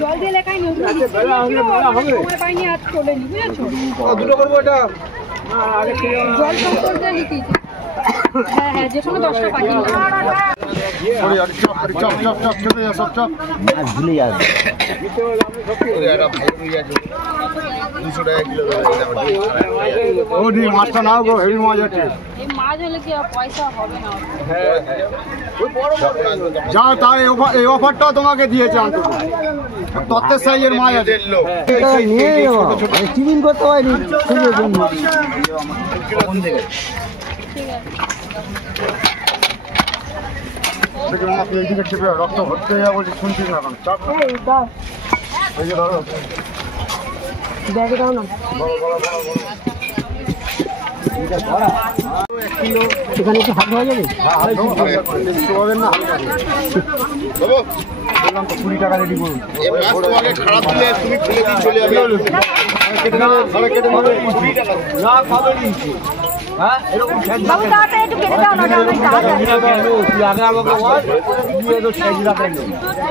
জল দিয়ে লেখাই নি সময় পাইনি আজ চলে নি বুঝেছো দুটো করবো এটা জল সম্পর দিয়ে লিখেছি হ্যাঁ হ্যাঁ যে কোনো 10টা পাঠিয়ে ভুলে যাবে মাছটা নাও গো হেভি মাছ আছে এই মাছ হলে কি পয়সা হবে না যাও তাই এই অফারটা তোমাকে দিয়েছে অন্তত তত্ত্বের সাইজের মাছ আছে চিকেন করতে হয়নি সুন্দর জন্য আপনি এইদিকে চেপে রক্ত ভর্তি হয়ে বলছি শুনছিস না এখন চাপ এই যে ধরো ব্যাগে দাও না এখানে একটু হাত ধোয়া যাবে একটু হবেন না বললাম তো 20 টাকা রেডি করুন খারাপ দিলে তুমি ফেলে দিয়ে চলে যাবে কেটে নেবে 20 টাকা না খাবে নি হ্যাঁ এরকম বাবু দাঁড়াতে একটু কেটে দাও না তুই আগে আমাকে বল দিয়ে তো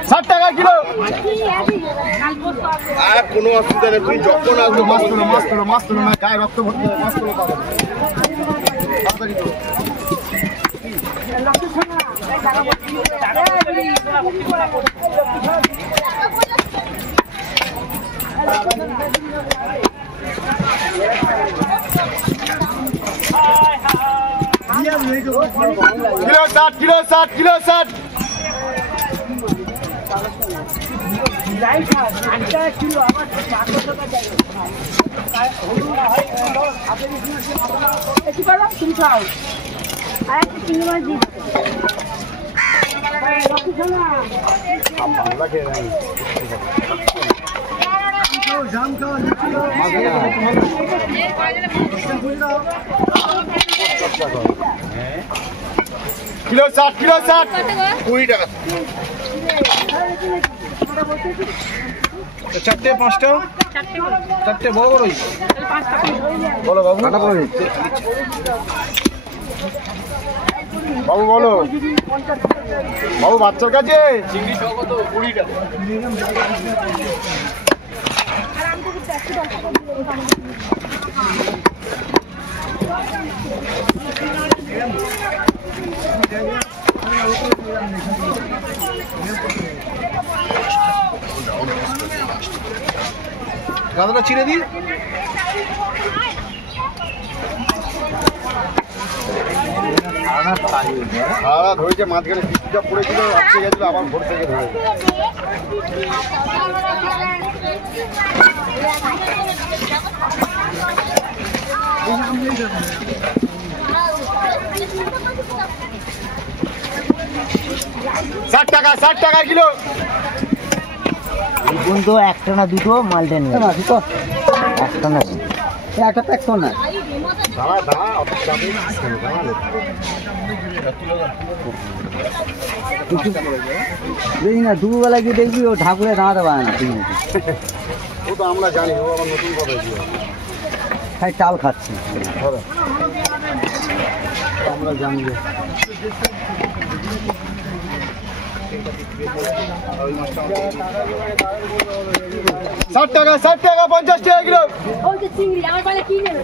60 টাকা কিলো আর কোনো অসুবিধা নেই তুই যখন আসবে মাছ তোলো না গায়ে রক্ত ভর্তি মাছ তোলো পাবে তাড়াতাড়ি তো কিলো 60 কিলো 20 টাকা চারটে পাঁচটা চারটে বড় বড়ই বলো বাবু বাবু বলো বাবু বাচ্চার কাছে চিংড়ি সহ কত 20 টাকা গাদাটা চিড়ে দিই ধরেছে মাঝখানে বৃষ্টিটা পড়েছিল আজকে গেছিল আবার ভোর থেকে ধরে 60 টাকা কিলো তো একটা না দুটো মালটা নিয়ে দুটো একটা না একটা প্যাক কর না দেখি না দুপুরবেলা গিয়ে দেখবি ও ঠাকুরে দাঁড়াতে পারে না ঠিক ও তো আমরা জানি ও আমার নতুন কথা খাই চাল খাচ্ছি আমরা জানি 60 টাকা 50 টাকা কিলো চিংড়ি আমার কি নেবে